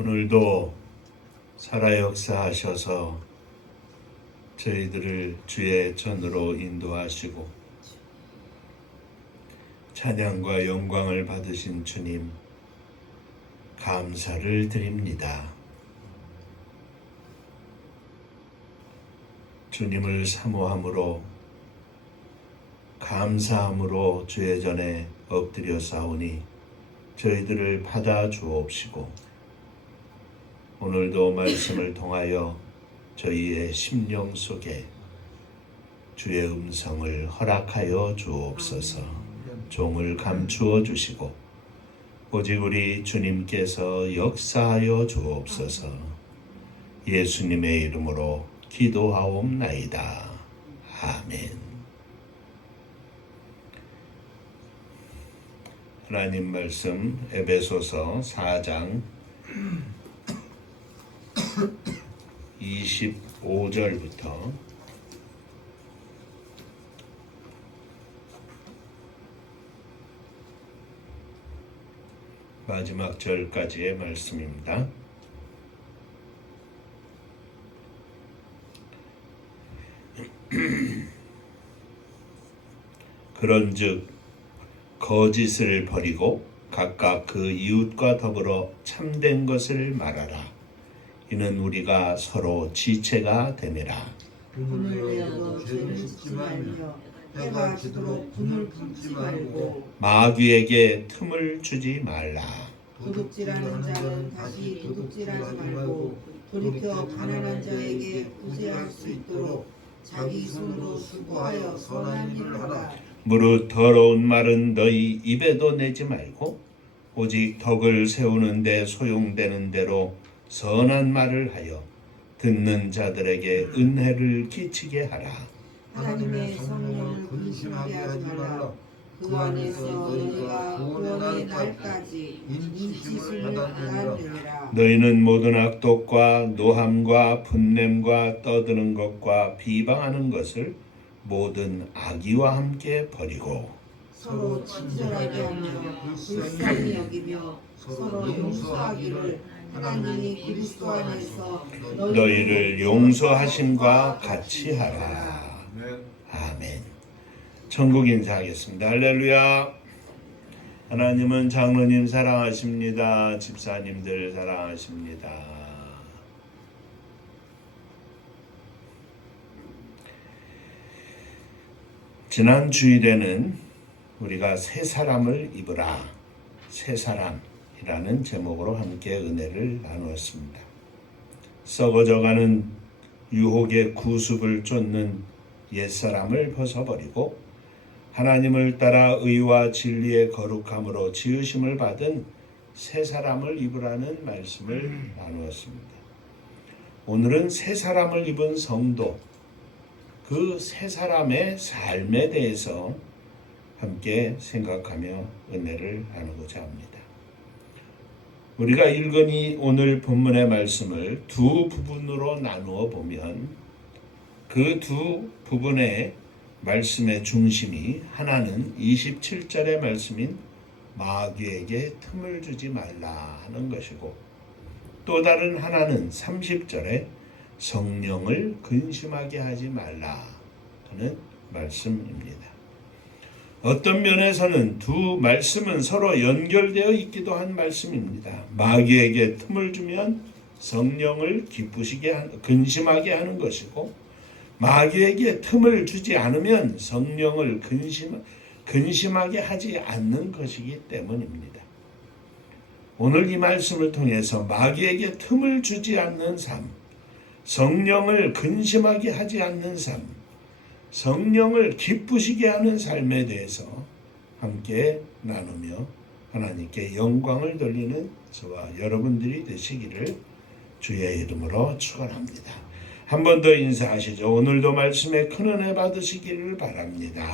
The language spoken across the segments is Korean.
오늘도 살아 역사하셔서 저희들을 주의 전으로 인도하시고 찬양과 영광을 받으신 주님 감사를 드립니다. 주님을 사모함으로 감사함으로 주의 전에 엎드려 싸우니 저희들을 받아 주옵시고 오늘도 말씀을 통하여 저희의 심령 속에 주의 음성을 허락하여 주옵소서. 종을 감추어 주시고 오직 우리 주님께서 역사하여 주옵소서. 예수님의 이름으로 기도하옵나이다. 아멘. 하나님 말씀 에베소서 4장 25절부터 마지막 절까지의 말씀입니다. 그런즉 거짓을 버리고 각각 그 이웃과 더불어 참된 것을 말하라. 이는 우리가 서로 지체가 됨이라. 분을 내어도 죄를 짓지 말며 해가 지도록 분을 품지 말고 마귀에게 틈을 주지 말라. 도둑질하는 자는 다시 도둑질하지 말고 돌이켜 가난한 자에게 구제할 수 있도록 자기 손으로 수고하여 선한 일을 하라. 무릇 더러운 말은 너희 입에도 내지 말고 오직 덕을 세우는 데 소용되는 대로 선한 말을 하여 듣는 자들에게 은혜를 끼치게 하라. 하나님의 성령을 근심하게 하지 말라. 그 안에서 너희가 구원의 날까지 인치심을 받았느니라. 너희는 모든 악독과 노함과 분냄과 떠드는 것과 비방하는 것을 모든 악의와 함께 버리고 서로 친절하게 하며 불쌍히 여기며 서로 용서하기를 하나님이 그리스도 안에서 너희를 용서하심과 같이 하라. 아멘. 천국 인사하겠습니다. 할렐루야. 하나님은 장로님 사랑하십니다. 집사님들 사랑하십니다. 지난 주일에는 우리가 새 사람을 입으라, 새 사람이라는 제목으로 함께 은혜를 나누었습니다. 썩어져가는 유혹의 구습을 쫓는 옛사람을 벗어버리고 하나님을 따라 의와 진리의 거룩함으로 지으심을 받은 새 사람을 입으라는 말씀을 나누었습니다. 오늘은 새 사람을 입은 성도, 그 새 사람의 삶에 대해서 함께 생각하며 은혜를 나누고자 합니다. 우리가 읽은 이 오늘 본문의 말씀을 두 부분으로 나누어 보면 그 두 부분의 말씀의 중심이 하나는 27절의 말씀인 마귀에게 틈을 주지 말라 하는 것이고 또 다른 하나는 30절에 성령을 근심하게 하지 말라 하는 말씀입니다. 어떤 면에서는 두 말씀은 서로 연결되어 있기도 한 말씀입니다. 마귀에게 틈을 주면 성령을 근심하게 하는 것이고 마귀에게 틈을 주지 않으면 성령을 근심하게 하지 않는 것이기 때문입니다. 오늘 이 말씀을 통해서 마귀에게 틈을 주지 않는 삶, 성령을 근심하게 하지 않는 삶, 성령을 기쁘시게 하는 삶에 대해서 함께 나누며 하나님께 영광을 돌리는 저와 여러분들이 되시기를 주의 이름으로 축원합니다. 한 번 더 인사하시죠. 오늘도 말씀에 큰 은혜 받으시기를 바랍니다.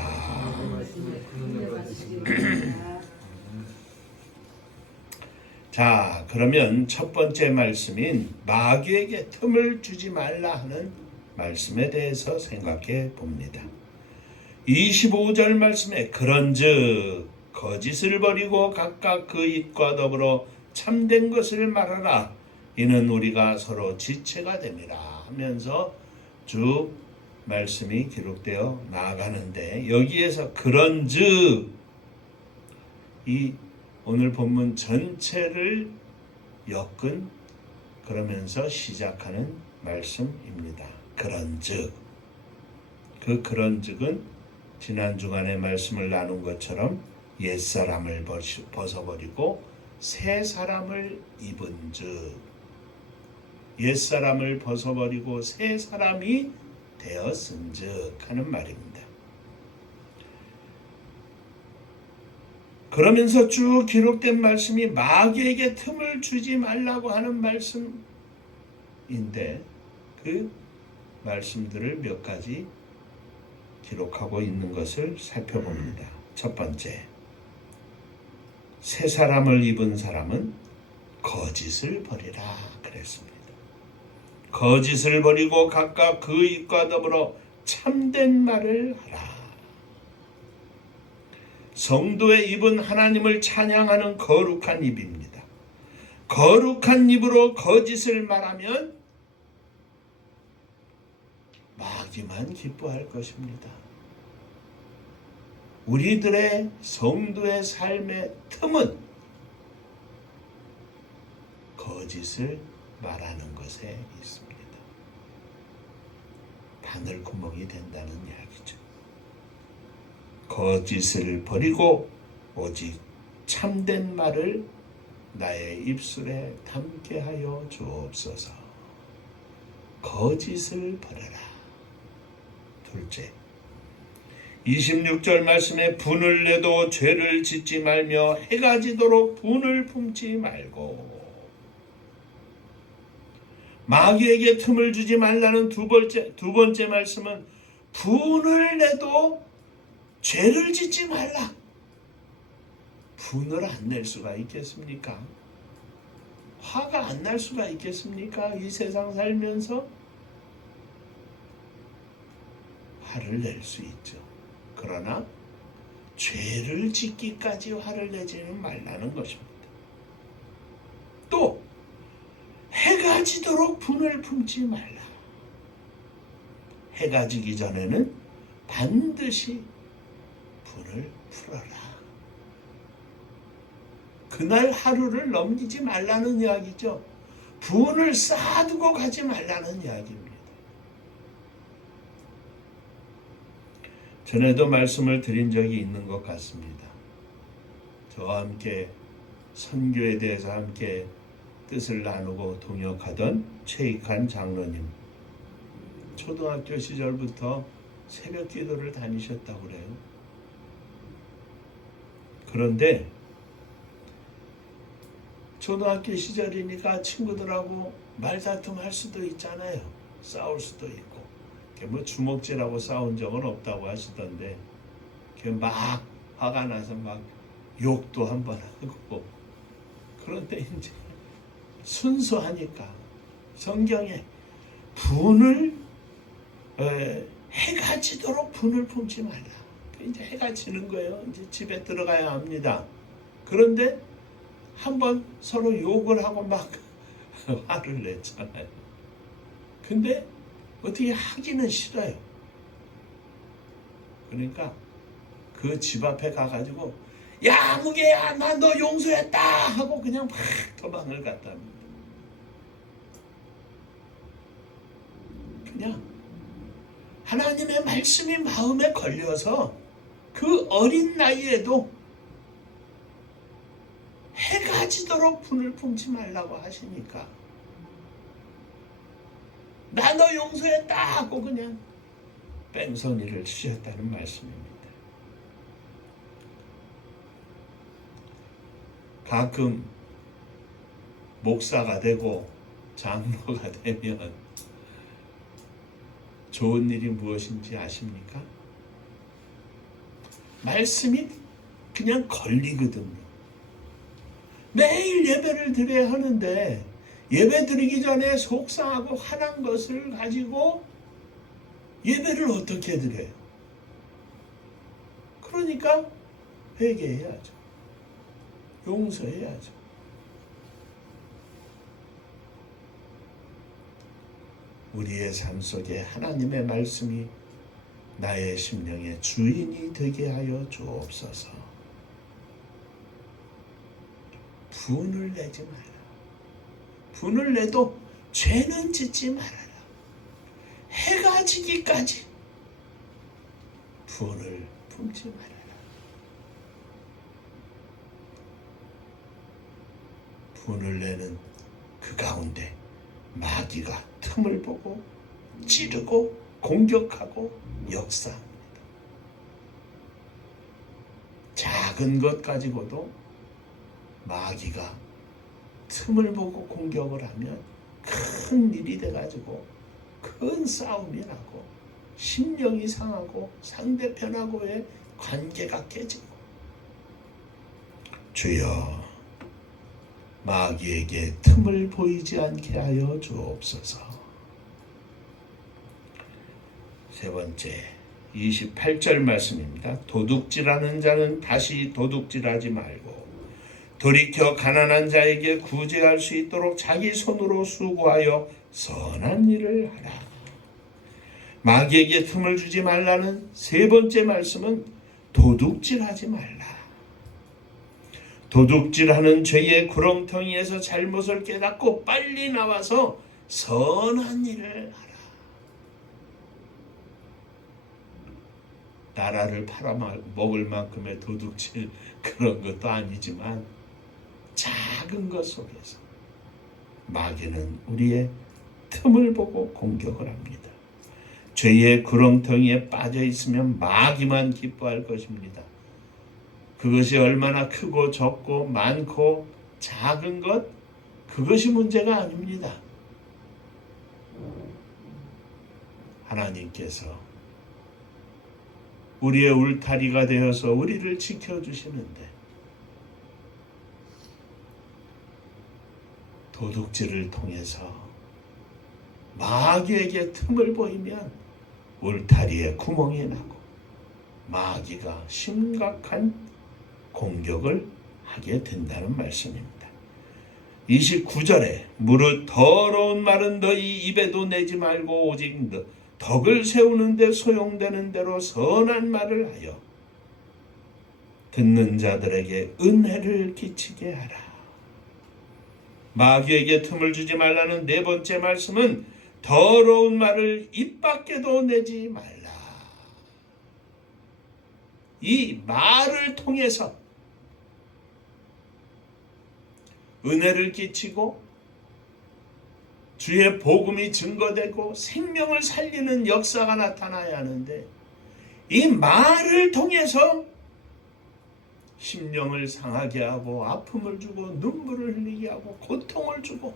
자, 그러면 첫 번째 말씀인 마귀에게 틈을 주지 말라 하는 말씀에 대해서 생각해 봅니다. 25절 말씀에 그런즉 거짓을 버리고 각각 그 입과 더불어 참된 것을 말하라. 이는 우리가 서로 지체가 됨이라 하면서 쭉 말씀이 기록되어 나아가는데, 여기에서 그런즉, 이 오늘 본문 전체를 엮은 그러면서 시작하는 말씀입니다. 그런즉, 그 그런즉은 지난 주간에 말씀을 나눈 것처럼 옛사람을 벗어버리고 새 사람을 입은즉, 옛사람을 벗어버리고 새 사람이 되었은즉 하는 말입니다. 그러면서 쭉 기록된 말씀이 마귀에게 틈을 주지 말라고 하는 말씀인데, 그 말씀들을 몇 가지 기록하고 있는 것을 살펴봅니다. 첫 번째, 새 사람을 입은 사람은 거짓을 버리라 그랬습니다. 거짓을 버리고 각각 그 입과 더불어 참된 말을 하라. 성도의 입은 하나님을 찬양하는 거룩한 입입니다. 거룩한 입으로 거짓을 말하면 마귀만 기뻐할 것입니다. 우리들의 성도의 삶의 틈은 거짓을 말하는 것에 있습니다. 바늘구멍이 된다는 이야기죠. 거짓을 버리고 오직 참된 말을 나의 입술에 담게 하여 주옵소서. 거짓을 버려라. 둘째, 26절 말씀에 분을 내도 죄를 짓지 말며 해가 지도록 분을 품지 말고, 마귀에게 틈을 주지 말라는 두 번째 말씀은 분을 내도 죄를 짓지 말라. 분을 안 낼 수가 있겠습니까? 화가 안 날 수가 있겠습니까? 이 세상 살면서 화를 낼 수 있죠. 그러나 죄를 짓기까지 화를 내지는 말라는 것입니다. 또 해가 지도록 분을 품지 말라. 해가 지기 전에는 반드시 분을 풀어라. 그날 하루를 넘기지 말라는 이야기죠. 분을 쌓아두고 가지 말라는 이야기입니다. 전에도 말씀을 드린 적이 있는 것 같습니다. 저와 함께 선교에 대해서 함께 뜻을 나누고 동역하던 최익한 장로님, 초등학교 시절부터 새벽 기도를 다니셨다고 그래요. 그런데 초등학교 시절이니까 친구들하고 말다툼 할 수도 있잖아요. 싸울 수도 있고. 뭐 주먹질하고 싸운 적은 없다고 하시던데, 막 화가 나서 막 욕도 한번 하고. 그런데 이제 순수하니까 성경에 분을 해가 지도록 분을 품지 말라. 이제 해가 지는 거예요. 이제 집에 들어가야 합니다. 그런데 한번 서로 욕을 하고 막 화를 냈잖아요. 근데 어떻게 하기는 싫어요. 그러니까 그 집 앞에 가가지고 야 무게야 나 너 용서했다 하고 그냥 막 도망을 갔답니다. 그냥 하나님의 말씀이 마음에 걸려서 그 어린 나이에도 해가 지도록 분을 품지 말라고 하시니까 나 너 용서했다 하고 그냥 뺑소니를 치셨다는 말씀입니다. 가끔 목사가 되고 장로가 되면 좋은 일이 무엇인지 아십니까? 말씀이 그냥 걸리거든요. 매일 예배를 드려야 하는데 예배 드리기 전에 속상하고 화난 것을 가지고 예배를 어떻게 드려요? 그러니까 회개해야죠. 용서해야죠. 우리의 삶 속에 하나님의 말씀이 나의 심령의 주인이 되게 하여 주옵소서. 분을 내지 마라. 분을 내도 죄는 짓지 말아라. 해가 지기까지 분을 품지 말아라. 분을 내는 그 가운데 마귀가 틈을 보고 찌르고 공격하고 역사합니다. 작은 것 가지고도 마귀가 틈을 보고 공격을 하면 큰 일이 돼가지고 큰 싸움이 나고 심령이 상하고 상대편하고의 관계가 깨지고, 주여 마귀에게 틈을 보이지 않게 하여 주옵소서. 세 번째 28절 말씀입니다. 도둑질하는 자는 다시 도둑질하지 말고 돌이켜 가난한 자에게 구제할 수 있도록 자기 손으로 수고하여 선한 일을 하라. 마귀에게 틈을 주지 말라는 세 번째 말씀은 도둑질하지 말라. 도둑질하는 죄의 구렁텅이에서 잘못을 깨닫고 빨리 나와서 선한 일을 하라. 나라를 팔아먹을 만큼의 도둑질 그런 것도 아니지만 작은 것 속에서 마귀는 우리의 틈을 보고 공격을 합니다. 죄의 구렁텅이에 빠져 있으면 마귀만 기뻐할 것입니다. 그것이 얼마나 크고 적고 많고 작은 것, 그것이 문제가 아닙니다. 하나님께서 우리의 울타리가 되어서 우리를 지켜주시는데 도둑질을 통해서 마귀에게 틈을 보이면 울타리에 구멍이 나고 마귀가 심각한 공격을 하게 된다는 말씀입니다. 29절에 무릇 더러운 말은 너희 입에도 내지 말고 오직 덕을 세우는 데 소용되는 대로 선한 말을 하여 듣는 자들에게 은혜를 끼치게 하라. 마귀에게 틈을 주지 말라는 네 번째 말씀은 더러운 말을 입 밖에도 내지 말라. 이 말을 통해서 은혜를 끼치고 주의 복음이 증거되고 생명을 살리는 역사가 나타나야 하는데, 이 말을 통해서 심령을 상하게 하고 아픔을 주고 눈물을 흘리게 하고 고통을 주고,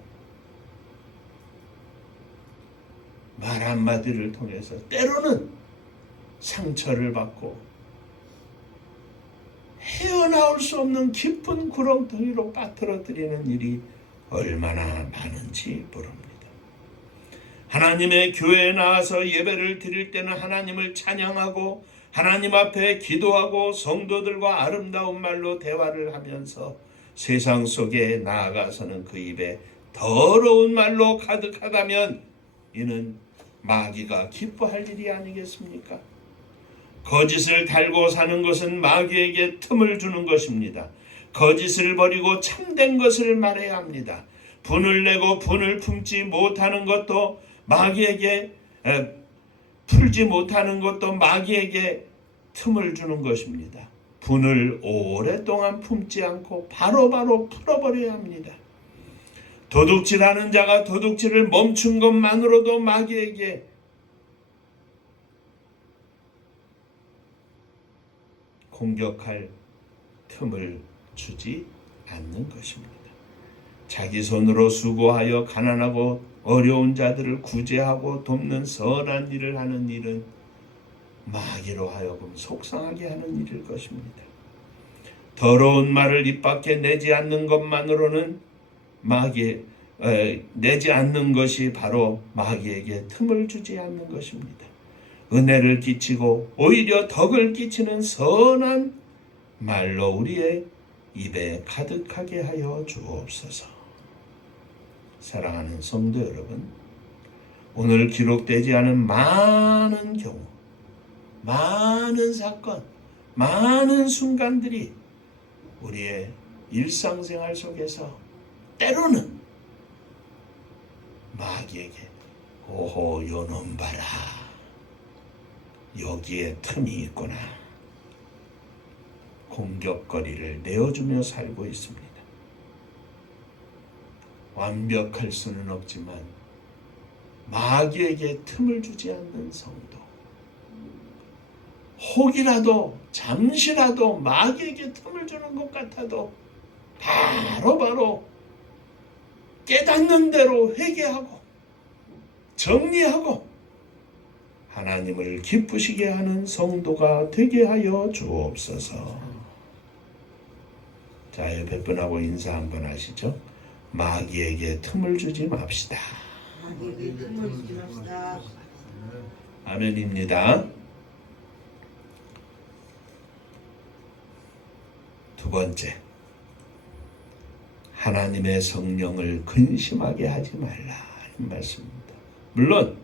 말 한마디를 통해서 때로는 상처를 받고 헤어나올 수 없는 깊은 구렁텅이로 빠뜨려뜨리는 일이 얼마나 많은지 모릅니다. 하나님의 교회에 나와서 예배를 드릴 때는 하나님을 찬양하고 하나님 앞에 기도하고 성도들과 아름다운 말로 대화를 하면서 세상 속에 나아가서는 그 입에 더러운 말로 가득하다면 이는 마귀가 기뻐할 일이 아니겠습니까? 거짓을 달고 사는 것은 마귀에게 틈을 주는 것입니다. 거짓을 버리고 참된 것을 말해야 합니다. 분을 내고 분을 품지 못하는 것도 마귀에게 풀지 못하는 것도 마귀에게 틈을 주는 것입니다. 분을 오랫동안 품지 않고 바로바로 풀어버려야 합니다. 도둑질하는 자가 도둑질을 멈춘 것만으로도 마귀에게 공격할 틈을 주지 않는 것입니다. 자기 손으로 수고하여 가난하고 어려운 자들을 구제하고 돕는 선한 일을 하는 일은 마귀로 하여금 속상하게 하는 일일 것입니다. 더러운 말을 입 밖에 내지 않는 것만으로는 내지 않는 것이 바로 마귀에게 틈을 주지 않는 것입니다. 은혜를 끼치고 오히려 덕을 끼치는 선한 말로 우리의 입에 가득하게 하여 주옵소서. 사랑하는 성도 여러분, 오늘 기록되지 않은 많은 경우, 많은 사건, 많은 순간들이 우리의 일상생활 속에서 때로는 마귀에게 오호 요놈 봐라, 여기에 틈이 있구나, 공격거리를 내어주며 살고 있습니다. 완벽할 수는 없지만 마귀에게 틈을 주지 않는 성도, 혹이라도 잠시라도 마귀에게 틈을 주는 것 같아도 바로 깨닫는 대로 회개하고 정리하고 하나님을 기쁘시게 하는 성도가 되게 하여 주옵소서. 자, 옆에 분하고 인사 한번 하시죠. 마귀에게 틈을 주지 맙시다. 마귀에게 틈을 주지 맙시다. 아멘입니다. 두 번째, 하나님의 성령을 근심하게 하지 말라 하는 말씀입니다. 물론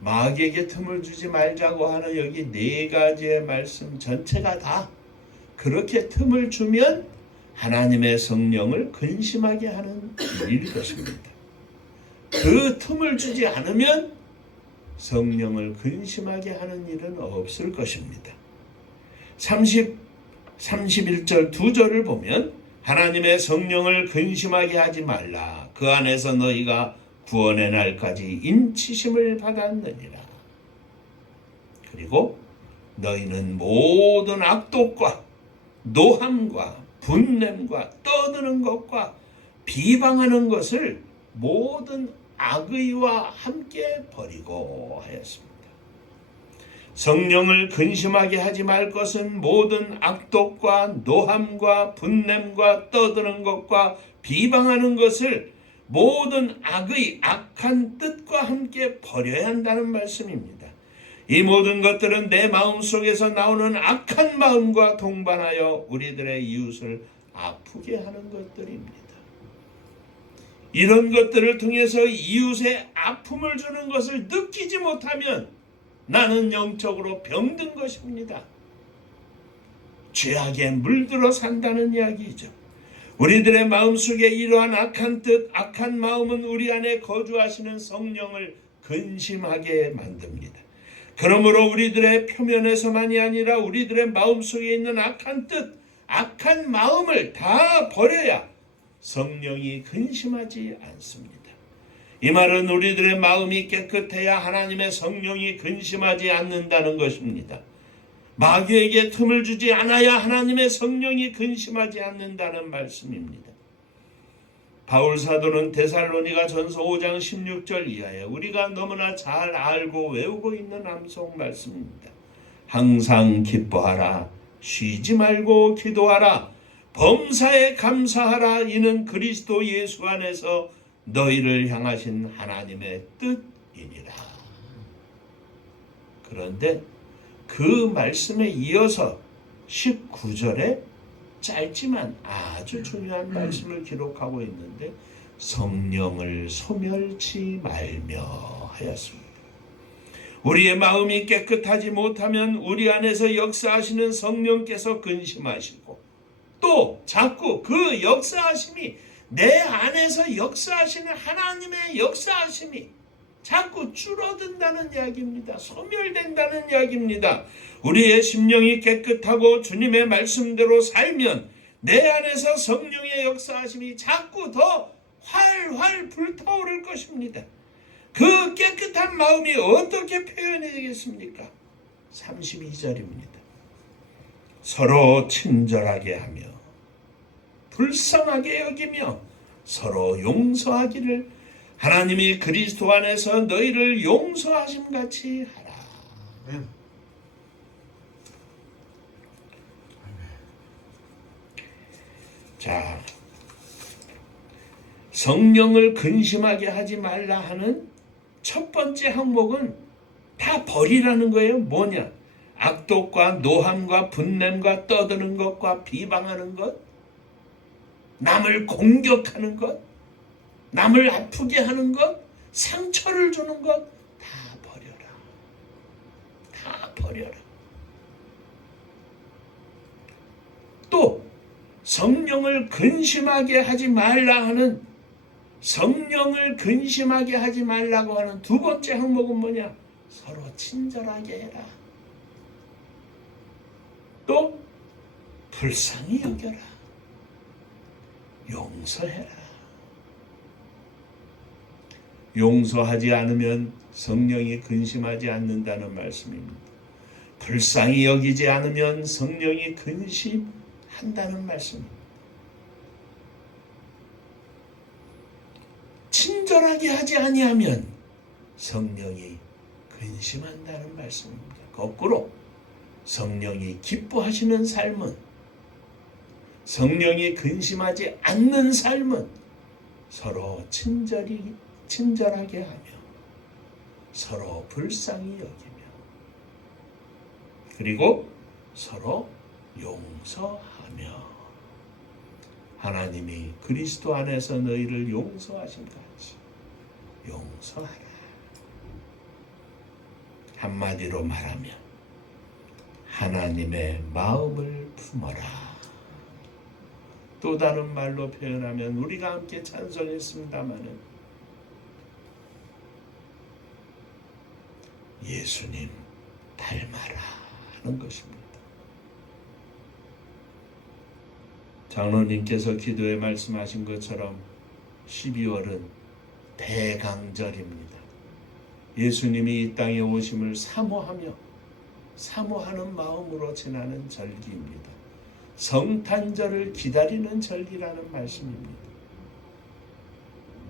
마귀에게 틈을 주지 말자고 하는 여기 네 가지의 말씀 전체가 다 그렇게 틈을 주면 하나님의 성령을 근심하게 하는 일일 것입니다. 그 틈을 주지 않으면 성령을 근심하게 하는 일은 없을 것입니다. 31절 2절을 보면 하나님의 성령을 근심하게 하지 말라. 그 안에서 너희가 구원의 날까지 인치심을 받았느니라. 그리고 너희는 모든 악독과 노함과 분냄과 떠드는 것과 비방하는 것을 모든 악의와 함께 버리고 하였습니다. 성령을 근심하게 하지 말 것은 모든 악독과 노함과 분냄과 떠드는 것과 비방하는 것을 모든 악의 악한 뜻과 함께 버려야 한다는 말씀입니다. 이 모든 것들은 내 마음속에서 나오는 악한 마음과 동반하여 우리들의 이웃을 아프게 하는 것들입니다. 이런 것들을 통해서 이웃의 아픔을 주는 것을 느끼지 못하면 나는 영적으로 병든 것입니다. 죄악에 물들어 산다는 이야기죠. 우리들의 마음속에 이러한 악한 뜻, 악한 마음은 우리 안에 거주하시는 성령을 근심하게 만듭니다. 그러므로 우리들의 표면에서만이 아니라 우리들의 마음속에 있는 악한 뜻, 악한 마음을 다 버려야 성령이 근심하지 않습니다. 이 말은 우리들의 마음이 깨끗해야 하나님의 성령이 근심하지 않는다는 것입니다. 마귀에게 틈을 주지 않아야 하나님의 성령이 근심하지 않는다는 말씀입니다. 바울 사도는 데살로니가 전서 5장 16절 이하에 우리가 너무나 잘 알고 외우고 있는 암송 말씀입니다. 항상 기뻐하라, 쉬지 말고 기도하라, 범사에 감사하라. 이는 그리스도 예수 안에서 너희를 향하신 하나님의 뜻이니라. 그런데 그 말씀에 이어서 19절에 짧지만 아주 중요한 말씀을 기록하고 있는데 성령을 소멸치 말며 하였습니다. 우리의 마음이 깨끗하지 못하면 우리 안에서 역사하시는 성령께서 근심하시고 또 자꾸 그 역사하심이 내 안에서 역사하시는 하나님의 역사하심이 자꾸 줄어든다는 이야기입니다. 소멸된다는 이야기입니다. 우리의 심령이 깨끗하고 주님의 말씀대로 살면 내 안에서 성령의 역사하심이 자꾸 더 활활 불타오를 것입니다. 그 깨끗한 마음이 어떻게 표현이 되겠습니까? 32절입니다. 서로 친절하게 하며 불쌍하게 여기며 서로 용서하기를 하나님이 그리스도 안에서 너희를 용서하심 같이 하라. 자, 성령을 근심하게 하지 말라 하는 첫 번째 항목은 다 버리라는 거예요. 뭐냐? 악독과 노함과 분냄과 떠드는 것과 비방하는 것, 남을 공격하는 것, 남을 아프게 하는 것, 상처를 주는 것 다 버려라. 다 버려라. 또 성령을 근심하게 하지 말라 하는, 성령을 근심하게 하지 말라고 하는 두 번째 항목은 뭐냐? 서로 친절하게 해라. 또 불쌍히 여겨라. 용서해라. 용서하지 않으면 성령이 근심하지 않는다는 말씀입니다. 불쌍히 여기지 않으면 성령이 근심한다는 말씀입니다. 친절하게 하지 아니하면 성령이 근심한다는 말씀입니다. 거꾸로 성령이 기뻐하시는 삶은, 성령이 근심하지 않는 삶은 서로 친절하게 하며 서로 불쌍히 여기며 그리고 서로 용서하며 하나님이 그리스도 안에서 너희를 용서하신 같이 용서하라. 한마디로 말하면 하나님의 마음을 품어라. 또 다른 말로 표현하면 우리가 함께 찬송했습니다마는 예수님 닮아라 하는 것입니다. 장로님께서 기도에 말씀하신 것처럼 12월은 대강절입니다. 예수님이 이 땅에 오심을 사모하며 사모하는 마음으로 지나는 절기입니다. 성탄절을 기다리는 절기라는 말씀입니다.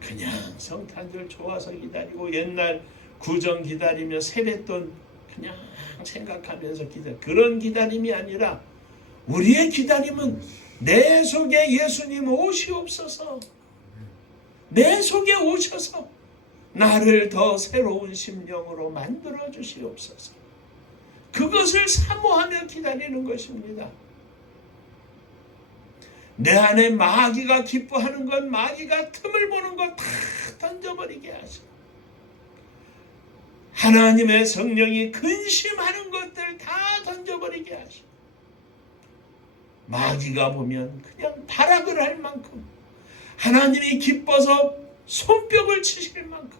그냥 성탄절 좋아서 기다리고 옛날 구정 기다리며 세뱃돈 그냥 생각하면서 그런 기다림이 아니라 우리의 기다림은 내 속에 예수님 오시옵소서, 내 속에 오셔서 나를 더 새로운 심령으로 만들어 주시옵소서. 그것을 사모하며 기다리는 것입니다. 내 안에 마귀가 기뻐하는 것, 마귀가 틈을 보는 것 다 던져버리게 하시고 하나님의 성령이 근심하는 것들 다 던져버리게 하시고 마귀가 보면 그냥 발악을 할 만큼 하나님이 기뻐서 손뼉을 치실 만큼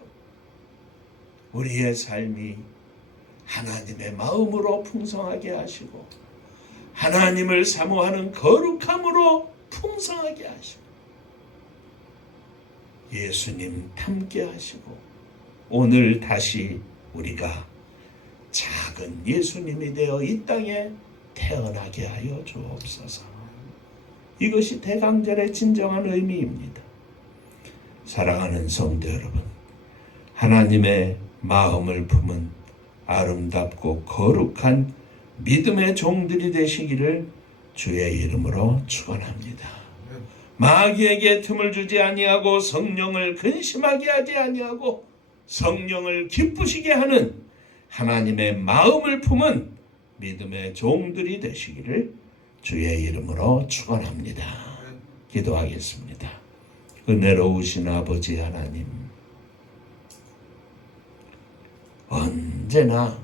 우리의 삶이 하나님의 마음으로 풍성하게 하시고 하나님을 사모하는 거룩함으로 풍성하게 하시고 예수님 닮게 하시고 오늘 다시 우리가 작은 예수님이 되어 이 땅에 태어나게 하여 주옵소서. 이것이 대강절의 진정한 의미입니다. 사랑하는 성도 여러분, 하나님의 마음을 품은 아름답고 거룩한 믿음의 종들이 되시기를 주의 이름으로 축원합니다. 마귀에게 틈을 주지 아니하고 성령을 근심하게 하지 아니하고 성령을 기쁘시게 하는 하나님의 마음을 품은 믿음의 종들이 되시기를 주의 이름으로 축원합니다. 기도하겠습니다. 은혜로우신 아버지 하나님, 언제나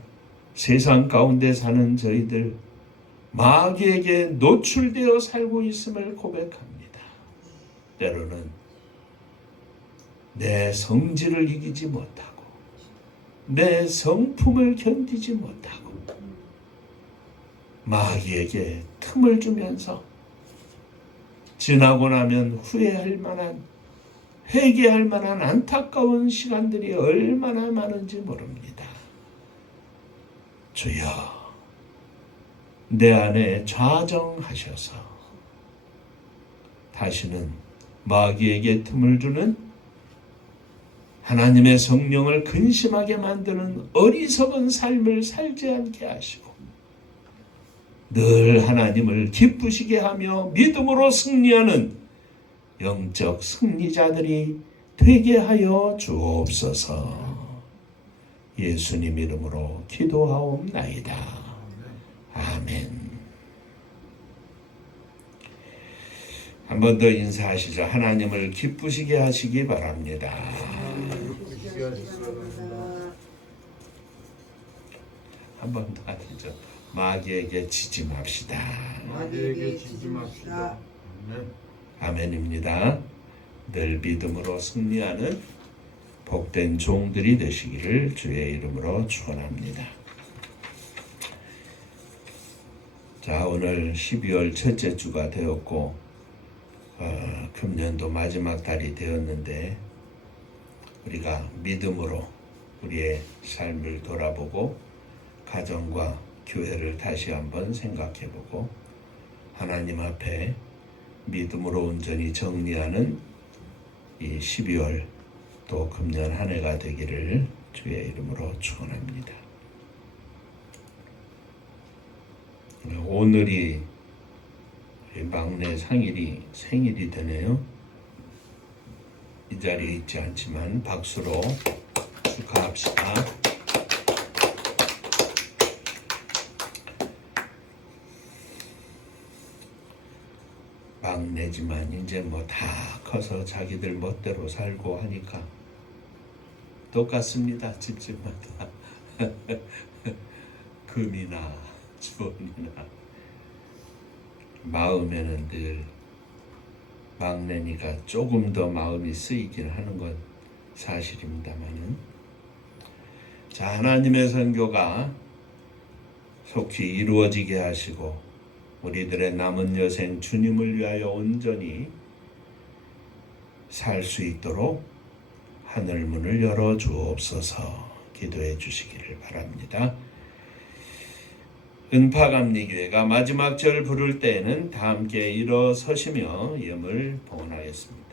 세상 가운데 사는 저희들 마귀에게 노출되어 살고 있음을 고백합니다. 때로는 내 성질을 이기지 못하고 내 성품을 견디지 못하고 마귀에게 틈을 주면서 지나고 나면 후회할 만한, 회개할 만한 안타까운 시간들이 얼마나 많은지 모릅니다. 주여, 내 안에 좌정하셔서 다시는 마귀에게 틈을 주는 하나님의 성령을 근심하게 만드는 어리석은 삶을 살지 않게 하시고 늘 하나님을 기쁘시게 하며 믿음으로 승리하는 영적 승리자들이 되게 하여 주옵소서. 예수님 이름으로 기도하옵나이다. 아멘. 한 번 더 인사하시죠. 하나님을 기쁘시게 하시기 바랍니다. 하시기 바랍니다. 한 번 더 하죠. 마귀에게 지지 맙시다. 마귀에게 지지 맙시다. 아멘. 아멘입니다. 늘 믿음으로 승리하는 복된 종들이 되시기를 주의 이름으로 축원합니다. 자, 오늘 12월 첫째 주가 되었고 금년도 마지막 달이 되었는데 우리가 믿음으로 우리의 삶을 돌아보고 가정과 교회를 다시 한번 생각해보고 하나님 앞에 믿음으로 온전히 정리하는 이 12월 또 금년 한 해가 되기를 주의 이름으로 축원합니다. 오늘이 우리 막내 상일이 생일이 되네요. 이 자리에 있지 않지만 박수로 축하합시다. 막내지만 이제 뭐 다 커서 자기들 멋대로 살고 하니까 똑같습니다. 집집마다 금이나 주원이나 마음에는 늘 막내니까 조금 더 마음이 쓰이긴 하는 건 사실입니다만은 자, 하나님의 선교가 속히 이루어지게 하시고 우리들의 남은 여생 주님을 위하여 온전히 살 수 있도록 하늘문을 열어 주옵소서. 기도해 주시기를 바랍니다. 은파감리교회가 마지막 절 부를 때에는 다 함께 일어서시며 예물 봉헌하겠습니다.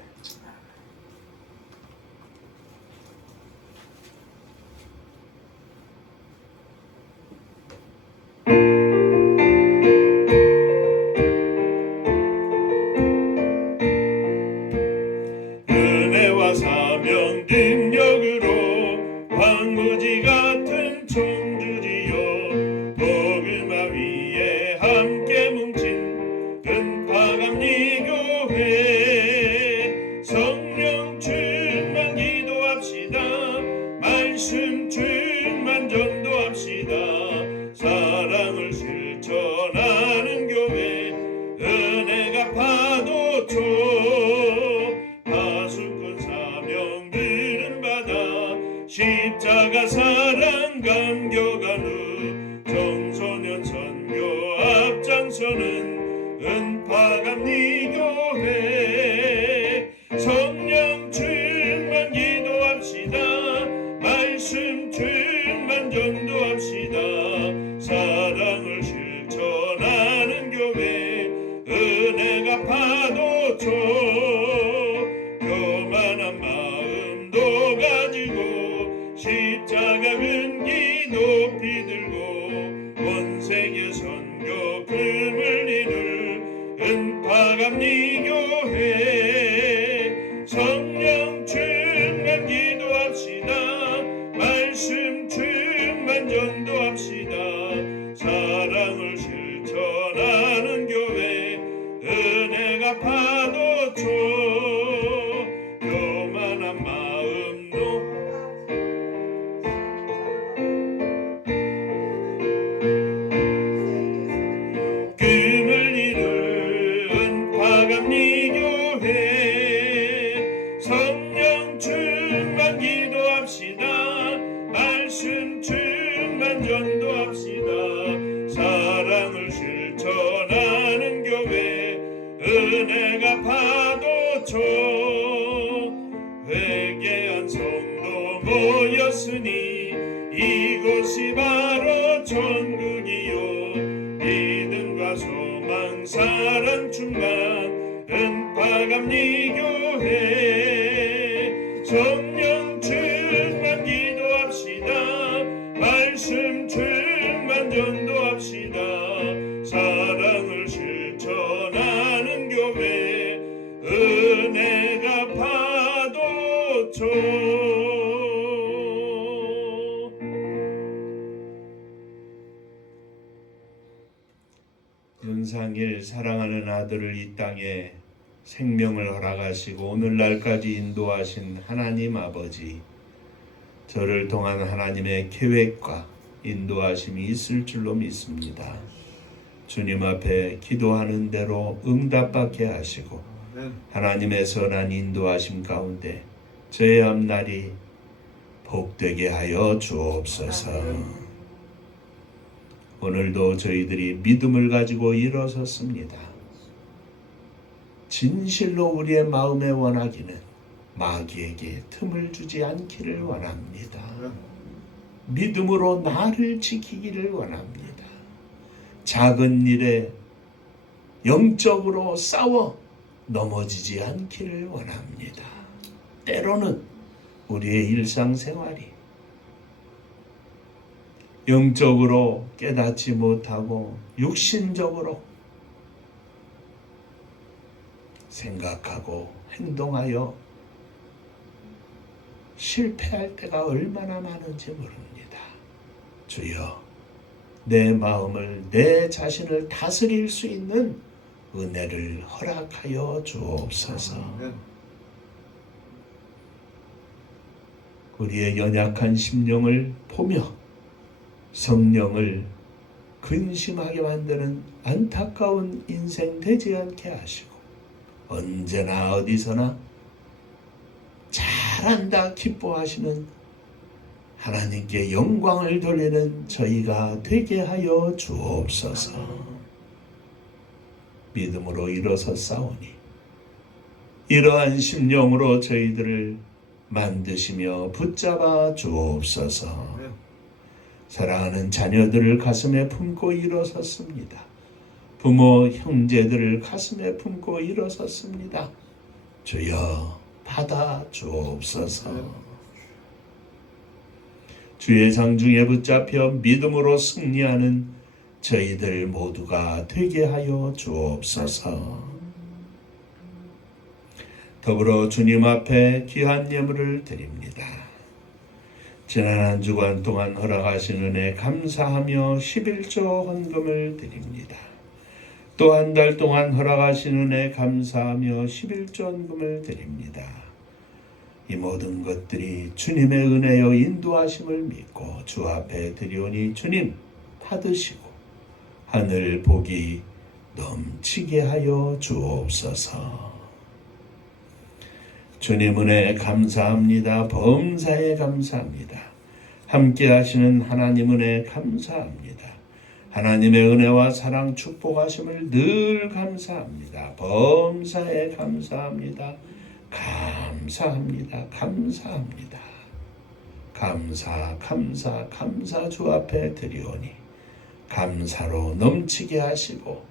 은혜와 사명 능력으로 황무지 같은 청주지요 복음화 위에 함께 뭉친 은파감리교회 성령 충만 기도합시다. 말씀 충만 전도합시다. 사랑을 실천하는 교회 은혜가 파도쳐 십자가 사랑 감격하는 청소년 선교 앞장서는 은파감리교회 성령 충만 기도합시다. 말씀 충만 전도합시다. 사랑을 실천하는 교회 은혜가 파도쳐 교만한 마음도 가지고 십자가 근기 높이 들고 온 세계 선교 금을 이룰 은파감리교회 성령 충만 기도합시다. 말씀 충만 전도합시다. 사랑을 실천하는 교회 은혜가 파도쳐 교만한 마음도 금을 이룰 은파감리교회 성령 충만 기도합시다. 말씀 충만 전도합시다. 사랑을 실천하는 교회 은혜가 파도쳐 회개한 성도 모였으니 이곳이 바로 천국이요 믿음과 소망 사랑 충만 은파감리교회 성령 충만 기도합시다. 말씀 충만 전도합시다. 사랑을 실천하는 교회 은혜가 파도쳐 윤상일 사랑하는 아들을 이 땅에 생명을 허락하시고 오늘날까지 인도하신 하나님 아버지, 저를 통한 하나님의 계획과 인도하심이 있을 줄로 믿습니다. 주님 앞에 기도하는 대로 응답받게 하시고 하나님의 선한 인도하심 가운데 저의 앞날이 복되게 하여 주옵소서. 오늘도 저희들이 믿음을 가지고 일어섰습니다. 진실로 우리의 마음의 원하기는 마귀에게 틈을 주지 않기를 원합니다. 믿음으로 나를 지키기를 원합니다. 작은 일에 영적으로 싸워 넘어지지 않기를 원합니다. 때로는 우리의 일상생활이 영적으로 깨닫지 못하고 육신적으로 생각하고 행동하여 실패할 때가 얼마나 많은지 모릅니다. 주여, 내 마음을, 내 자신을 다스릴 수 있는 은혜를 허락하여 주옵소서. 우리의 연약한 심령을 보며 성령을 근심하게 만드는 안타까운 인생 되지 않게 하시고 언제나 어디서나 잘한다 기뻐하시는 하나님께 영광을 돌리는 저희가 되게 하여 주옵소서. 믿음으로 일어섰사오니 이러한 심령으로 저희들을 만드시며 붙잡아 주옵소서. 사랑하는 자녀들을 가슴에 품고 일어섰습니다. 부모, 형제들을 가슴에 품고 일어섰습니다. 주여 받아 주옵소서. 주의 장중에 붙잡혀 믿음으로 승리하는 저희들 모두가 되게 하여 주옵소서. 더불어 주님 앞에 귀한 예물을 드립니다. 지난 한 주간 동안 허락하신 은혜 감사하며 11조 헌금을 드립니다. 또 한 달 동안 허락하신 은혜 감사하며 11조 헌금을 드립니다. 이 모든 것들이 주님의 은혜여 인도하심을 믿고 주 앞에 드리오니 주님 받으시고 하늘 복이 넘치게 하여 주옵소서. 주님 은혜 감사합니다. 범사에 감사합니다. 함께 하시는 하나님 은혜 감사합니다. 하나님의 은혜와 사랑 축복하심을 늘 감사합니다. 범사에 감사합니다. 감사합니다. 감사합니다. 감사 주 앞에 드리오니 감사로 넘치게 하시고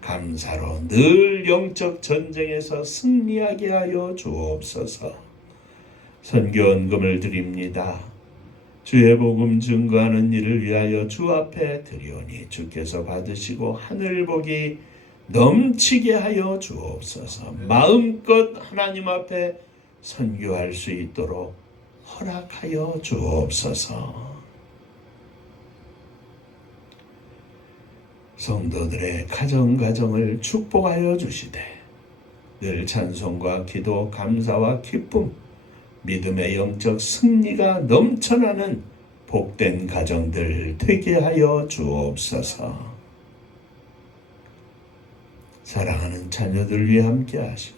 감사로 늘 영적 전쟁에서 승리하게 하여 주옵소서. 선교헌금을 드립니다. 주의 복음 증거하는 일을 위하여 주 앞에 드리오니 주께서 받으시고 하늘복이 넘치게 하여 주옵소서. 마음껏 하나님 앞에 선교할 수 있도록 허락하여 주옵소서. 성도들의 가정을 축복하여 주시되 늘 찬송과 기도, 감사와 기쁨, 믿음의 영적 승리가 넘쳐나는 복된 가정들 되게 하여 주옵소서. 사랑하는 자녀들 위해 함께 하시고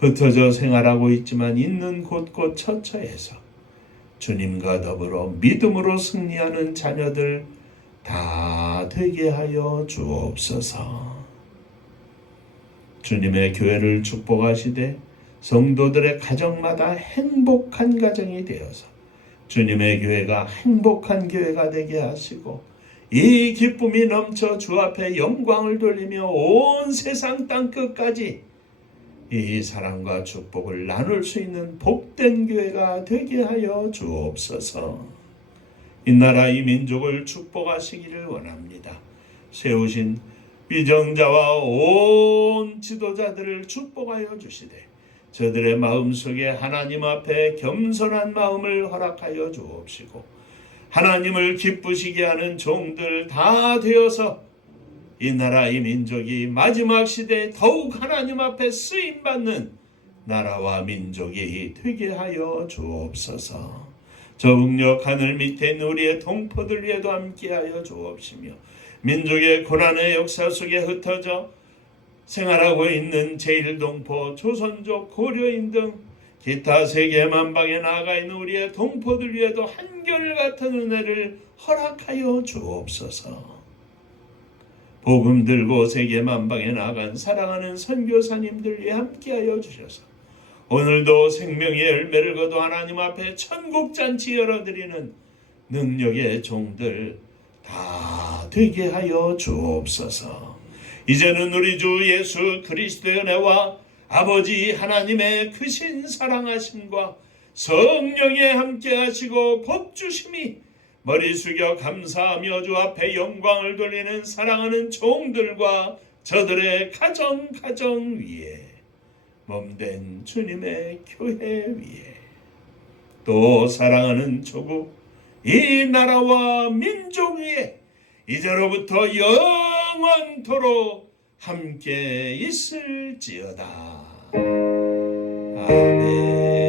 흩어져 생활하고 있지만 있는 곳곳 처처해서 주님과 더불어 믿음으로 승리하는 자녀들 다 되게 하여 주옵소서. 주님의 교회를 축복하시되 성도들의 가정마다 행복한 가정이 되어서 주님의 교회가 행복한 교회가 되게 하시고 이 기쁨이 넘쳐 주 앞에 영광을 돌리며 온 세상 땅끝까지 이 사랑과 축복을 나눌 수 있는 복된 교회가 되게 하여 주옵소서. 이 나라 이 민족을 축복하시기를 원합니다. 세우신 위정자와 온 지도자들을 축복하여 주시되 저들의 마음속에 하나님 앞에 겸손한 마음을 허락하여 주옵시고 하나님을 기쁘시게 하는 종들 다 되어서 이 나라 이 민족이 마지막 시대에 더욱 하나님 앞에 쓰임받는 나라와 민족이 되게 하여 주옵소서. 저북녘 하늘 밑에 있는 우리의 동포들 위에도 함께하여 주옵시며 민족의 고난의 역사 속에 흩어져 생활하고 있는 제1동포, 조선족, 고려인 등 기타 세계 만방에 나아가 있는 우리의 동포들 위에도 한결같은 은혜를 허락하여 주옵소서. 복음 들고 세계 만방에 나아간 사랑하는 선교사님들 위해 함께하여 주셔서 오늘도 생명의 열매를 거둬 하나님 앞에 천국잔치 열어드리는 능력의 종들 다 되게 하여 주옵소서. 이제는 우리 주 예수 그리스도의 은혜와 아버지 하나님의 크신 사랑하심과 성령의 함께하시고 복주심이 머리 숙여 감사하며 주 앞에 영광을 돌리는 사랑하는 종들과 저들의 가정 위에 몸된 주님의 교회 위에 또 사랑하는 조국 이 나라와 민족 위에 이제로부터 영원토록 함께 있을지어다. 아멘.